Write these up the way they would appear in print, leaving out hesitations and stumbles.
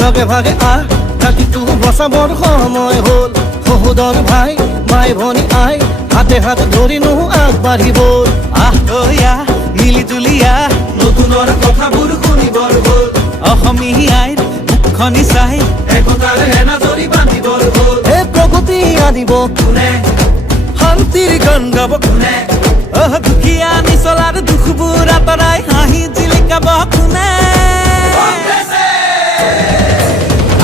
লগে ভাগে আহ জাতিটো বচাবৰ সময় হ'ল সহোদৰ ভাই মাই ভনী আই হাতে হাত ধৰি নো আগবাঢ়িব আহয়া মিলি জুলিয়া নতুনৰ কথাবোৰ শুনিবৰ হ'ল অসমীয়াই মুখনি চাই একতাৰ এনাজৰি বান্ধিবৰ হ'ল এই প্ৰগতি আনিব কোনে শান্তিৰ গান গাব কোনে দুখীয়া নিচলাৰ দুখবোৰ আঁতৰাই হাঁহি জিলিকাব কোনে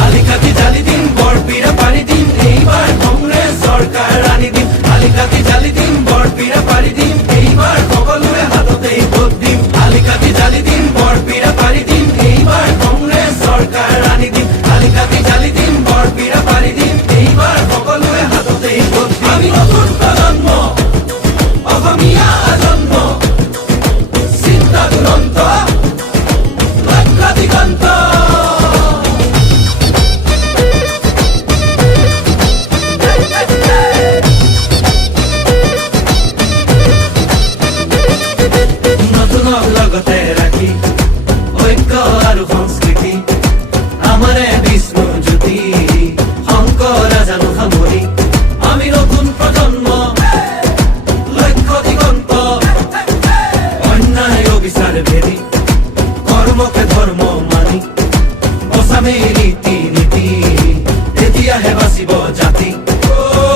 আলিকাটি জালি দিম বৰপীৰা পাৰি দিম এইবাৰ কংগ্ৰেছ চৰকাৰ আনি দিম আলিকাটি জালি দিম বৰপীৰা পাৰি দিম এইবাৰ সকলোৱে হাততেই ভোট দিম আলিকাটি জালি দিম বৰপীৰা পাৰি দিম এইবাৰ কংগ্ৰেছ চৰকাৰ আনি দিম আলিকাটি জালি দিম বৰপীৰা পাৰি দিম এইবাৰ সকলোৱে হাততেই ভোট দিম আমি নতুন প্ৰজন্ম অসমীয়া আজন্ম চিন্তা দুৰন্ত লক্ষ্য দিগন্ত নতুনক লগতে ৰাখি ঐক্য আৰু সংস্কৃতি আমাৰে বিষ্ণু জ্যোতি শংকৰ জানো সামৰি আমি নতুন প্ৰজন্ম লক্ষ্য দিগন্ত অন্যায় অবিচাৰ ভেদি কৰ্মকে ধৰ্ম মানি বচামেই ৰীতি নীতি তেতিয়াহে বাচিব জাতি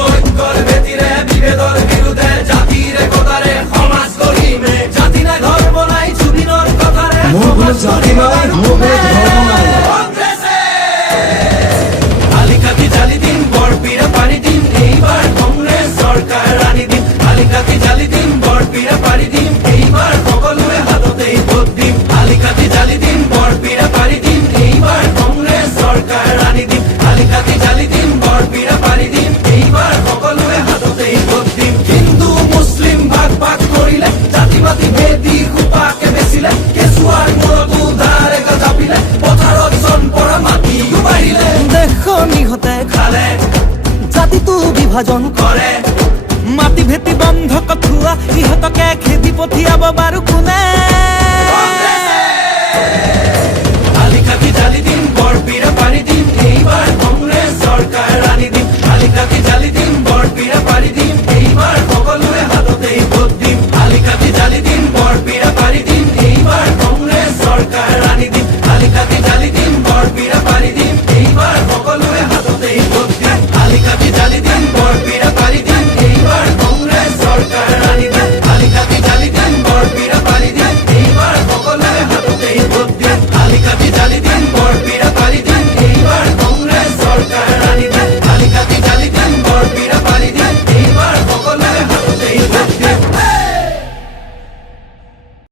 ঐক্যৰ ভেটিৰে বিভেদৰ বিৰুদ্ধে জাতিৰ একতাৰে সমাজ গঢ়িমে জাতি নাই ধৰ্ম নাই জুবিনৰ কথাৰে জাতি নাই ধৰ্ম নাই আলিকাটি জালি দিম বৰপীৰা পাৰি দিম এইবাৰ কংগ্ৰেছ চৰকাৰ আনি দিম আলিকাটি জালি দিম বৰপীৰা পাৰি দিম এইবাৰ সকলোৱে হাততেই ভোট দিম আলিকাটি জালি দিম বৰপীৰা পাৰি দিম এইবাৰ কংগ্ৰেছ চৰকাৰ আনি দিম আলিকাটি জালি দিম বৰপীৰা পাৰি দিম এইবাৰ সকলোৱে হাততেই ভোট দিম হিন্দু মুছলিম ভাগ ভাগ কৰিলে জাতি পাতি ভেদি খোপাকে বেচিলে কেঁচুৱাৰ মূৰতো ধাৰেকা জাপিলে পথাৰত জন পৰা মাটিও বাঢ়িলে দেশৰ নিহতে খালে জাতিটো বিভাজন কৰে মাটি ভেটি বন্ধ কঠুৱা ইহঁতকে খেদি পঠিয়াব বাৰু কোনে